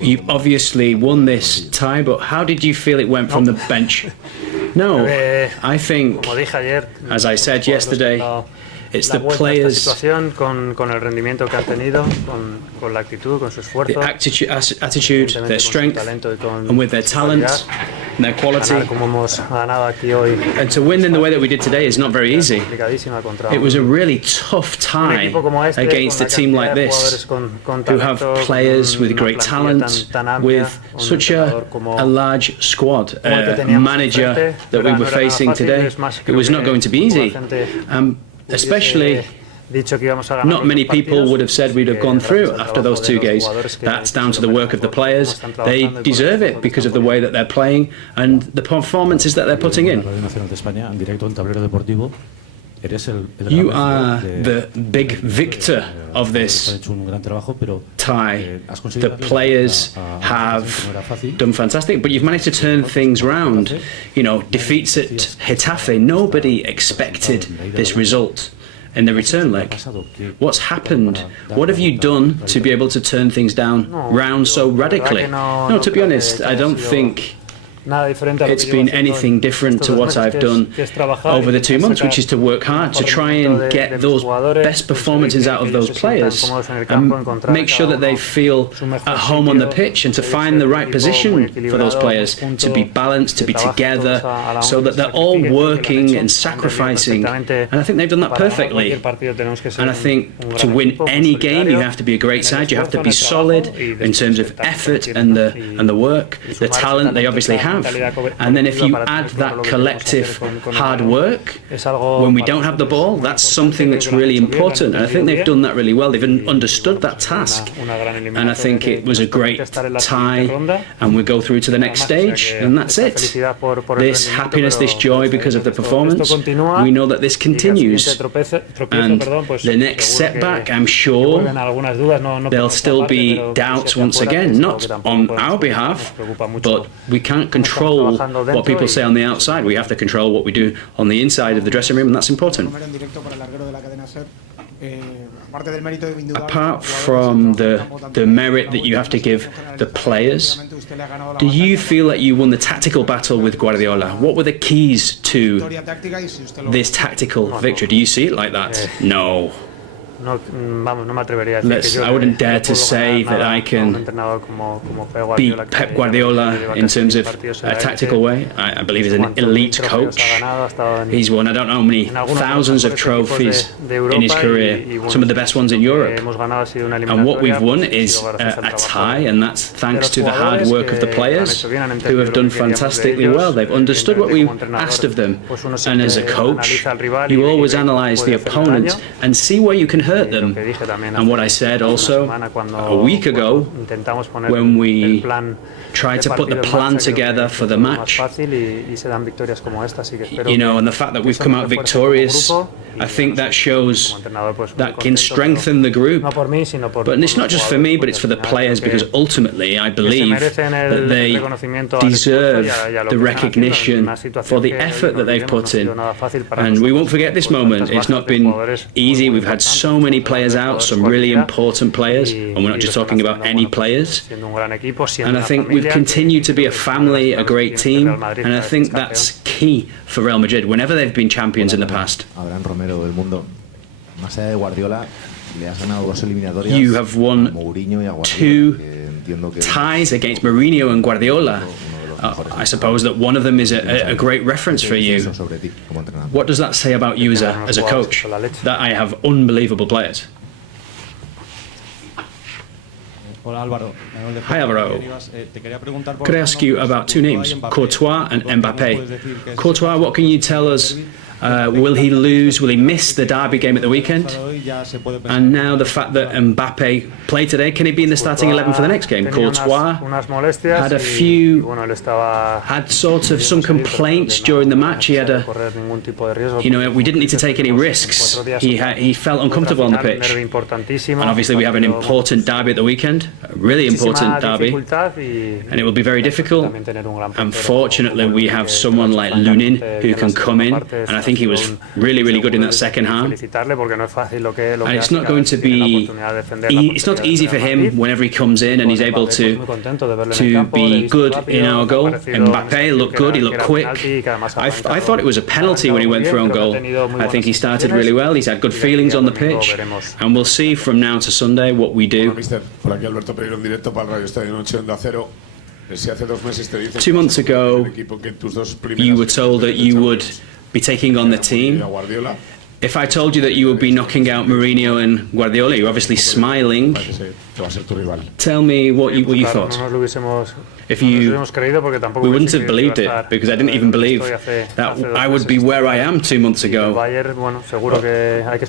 You obviously won this tie, but how did you feel it went from the bench? No, I think, as I said yesterday, it's the players, the attitude, their strength, and with their talent and their quality. And to win in the way that we did today is not very easy. It was a really tough tie against a team like this, who have players with great talent, with such a large squad, a manager that we were facing today. It was not going to be easy. Especially, not many people would have said we'd have gone through after those 2 games. That's down to the work of the players. They deserve it because of the way that they're playing and the performances that they're putting in. You are the big victor of this tie. The players have done fantastic, but you've managed to turn things round. You know, defeats at Getafe, nobody expected this result in the return leg. What's happened? What have you done to be able to turn things round so radically? No, to be honest, I don't think it's been anything different to what I've done over the 2 months, which is to work hard, to try and get those best performances out of those players and make sure that they feel at home on the pitch, and to find the right position for those players, to be balanced, to be together, so that they're all working and sacrificing. And I think they've done that perfectly. And I think to win any game, you have to be a great side, you have to be solid in terms of effort and the work, the talent they obviously have. And then if you add that collective hard work when we don't have the ball, that's something that's really important. And I think they've done that really well. They've understood that task. And I think it was a great tie, and we go through to the next stage, and that's it. This happiness, this joy because of the performance, we know that this continues. And the next setback, I'm sure there'll still be doubts once again, not on our behalf, but we can't control what people say on the outside. We have to control what we do on the inside of the dressing room, and that's important. Apart from the merit that you have to give the players, do you feel that you won the tactical battle with Guardiola? What were the keys to this tactical victory? Do you see it like that? No. I wouldn't dare to say that I can beat Pep Guardiola in terms of a tactical way. I believe he's an elite coach. He's won I don't know how many thousands of trophies in his career, some of the best ones in Europe. And what we've won is a tie, and that's thanks to the hard work of the players, who have done fantastically well. They've understood what we asked of them. And as a coach, you always analyse the opponent and see where you can hurt them. And what I said also a week ago, when we tried to put the plan together for the match, you know, and the fact that we've come out victorious, I think that shows that can strengthen the group. But it's not just for me, but it's for the players, because ultimately I believe that they deserve the recognition for the effort that they've put in. And we won't forget this moment. It's not been easy. We've had so many players out, some really important players, and we're not just talking about any players. And I think we've continued to be a family, a great team, and I think that's key for Real Madrid whenever they've been champions in the past. You have won 2 ties against Mourinho and Guardiola. I suppose that one of them is a great reference for you. What does that say about you as a coach, that I have unbelievable players? Hi Alvaro, could I ask you about 2 names, Courtois and Mbappé? Courtois, what can you tell us? Will he lose? Will he miss the derby game at the weekend? And now the fact that Mbappé played today, can he be in the starting 11 for the next game? Courtois had sort of some complaints during the match. He had we didn't need to take any risks. He felt uncomfortable on the pitch. And obviously we have an important derby at the weekend, a really important derby, and it will be very difficult. Unfortunately, we have someone like Lunin who can come in, and I think think he was really, really good in that second half. And it's not going to be, it's not easy for him whenever he comes in and he's able to be good in our goal. Mbappe looked good, he looked quick. I thought it was a penalty when he went through on goal. I think he started really well, he's had good feelings on the pitch, and we'll see from now to Sunday what we do. 2 months ago, you were told that you would be taking on the team. If I told you that you would be knocking out Mourinho and Guardiola, you're obviously smiling. Tell me what you thought. If we wouldn't have believed it, because I didn't even believe that I would be where I am 2 months ago.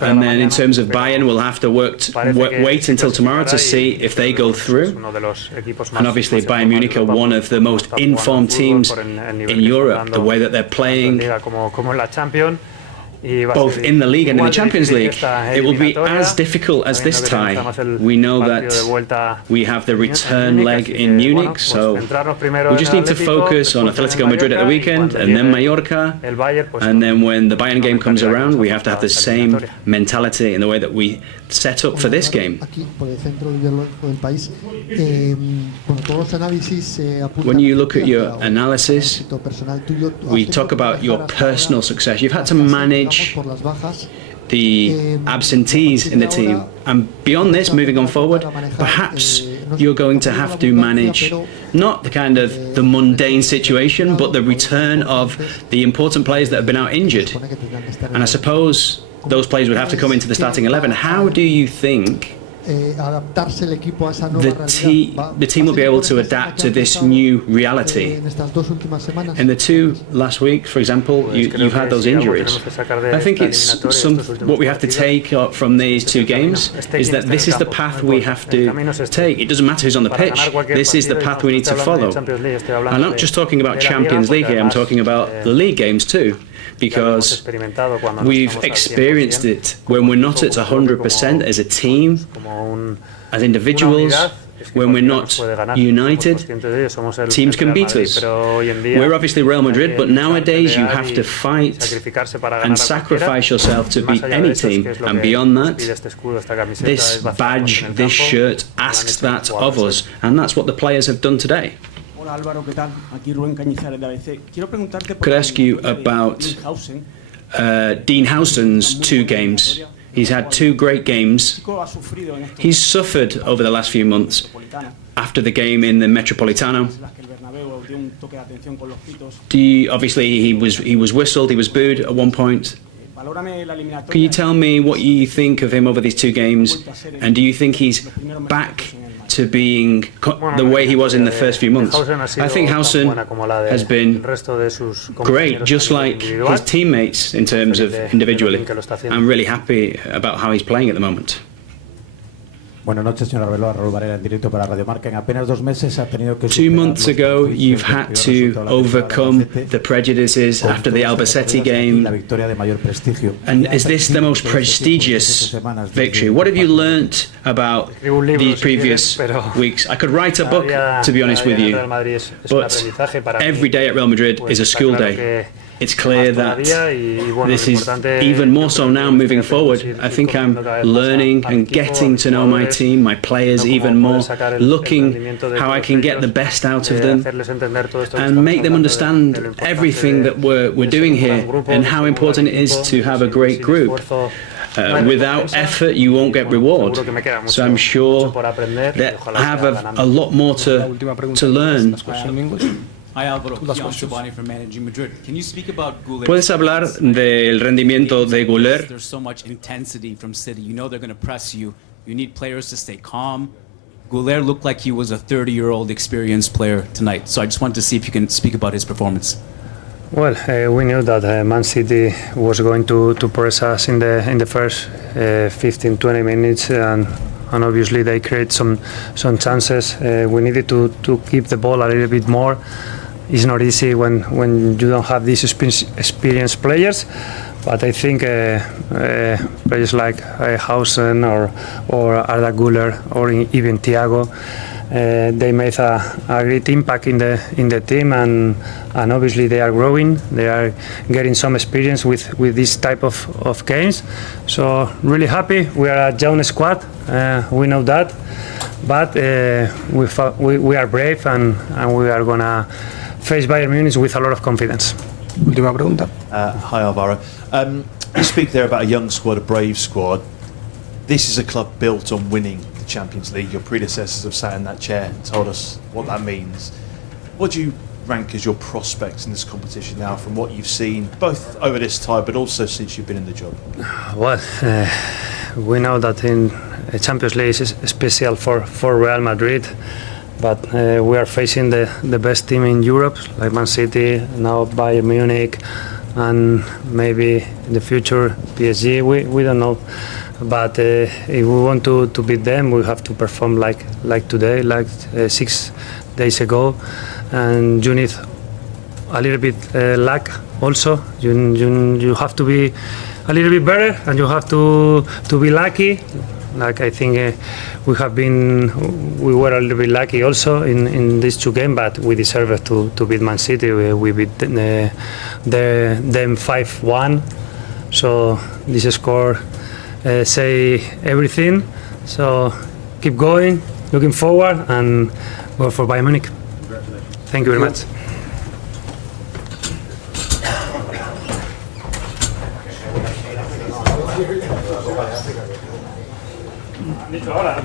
And then in terms of Bayern, we'll have to wait until tomorrow to see if they go through. And obviously Bayern Munich are one of the most informed teams in Europe, the way that they're playing, both in the league and in the Champions League. It will be as difficult as this tie. We know that we have the return leg in Munich, so we just need to focus on Atletico Madrid at the weekend, and then Mallorca, and then when the Bayern game comes around, we have to have the same mentality in the way that we set up for this game. When you look at your analysis, we talk about your personal success. You've had to manage the absentees in the team, and beyond this, moving on forward, perhaps you're going to have to manage not the kind of the mundane situation, but the return of the important players that have been out injured. And I suppose those players would have to come into the starting 11. How do you think the team will be able to adapt to this new reality? In the 2 last weeks, for example, you've had those injuries. I think it's what we have to take from these 2 games is that this is the path we have to take. It doesn't matter who's on the pitch. This is the path we need to follow. I'm not just talking about Champions League here, I'm talking about the league games too, because we've experienced it when we're not at 100% as a team, as individuals, when we're not united, teams can beat us. We're obviously Real Madrid, but nowadays you have to fight and sacrifice yourself to beat any team. And beyond that, this badge, this shirt asks that of us, and that's what the players have done today. Could I ask you about Dean Howson's 2 games? He's had 2 great games. He's suffered over the last few months after the game in the Metropolitano. Obviously, he was whistled, he was booed at one point. Can you tell me what you think of him over these 2 games? And do you think he's back to being the way he was in the first few months? I think Howson has been great, just like his teammates in terms of individually. I'm really happy about how he's playing at the moment. Buenas noches, señor Arbeloa, Raúl Varela, en directo para Radio Marca. En apenas 2 meses ha tenido que 2 months ago, you've had to overcome the prejudices after the Albacete game. And is this the most prestigious victory? What have you learnt about these previous weeks? I could write a book, to be honest with you, but every day at Real Madrid is a school day. It's clear that this is even more so now moving forward. I think I'm learning and getting to know my team, my players even more, looking how I can get the best out of them and make them understand everything that we're doing here and how important it is to have a great group. Without effort, you won't get reward. So I'm sure that I have a lot more to learn. ¿Puedes hablar del rendimiento de Güler? There's so much intensity from City. You know they're going to press you. You need players to stay calm. Güler looked like he was a 30-year-old experienced player tonight. So I just wanted to see if you can speak about his performance. Well, we knew that Man City was going to press us in the first 15-20 minutes, and obviously they create some chances. We needed to keep the ball a little bit more. It's not easy when you don't have these experienced players, but I think players like Hausen or Arda Güler or even Thiago They made a great impact in the team, and obviously they are growing. They are getting some experience with this type of games. So really happy. We are a young squad. We know that, but we are brave, and we are gonna face Bayern Munich with a lot of confidence. Última pregunta. Hi Alvaro. You speak there about a young squad, a brave squad. This is a club built on winning the Champions League. Your predecessors have sat in that chair and told us what that means. What do you rank as your prospects in this competition now, from what you've seen, both over this time but also since you've been in the job? Well, we know that in Champions League is special for Real Madrid, but we are facing the best team in Europe, like Man City, now Bayern Munich, and maybe in the future PSG. We don't know, but if we want to beat them, we have to perform like today, like 6 days ago, and you need a little bit luck also. You have to be a little bit better, and you have to be lucky. Like I think we were a little bit lucky also in these 2 games, but we deserved to beat Man City. We beat them 5-1. So this score say everything. So keep going, looking forward, and go for Bayern Munich. Thank you very much. Dicho ahora,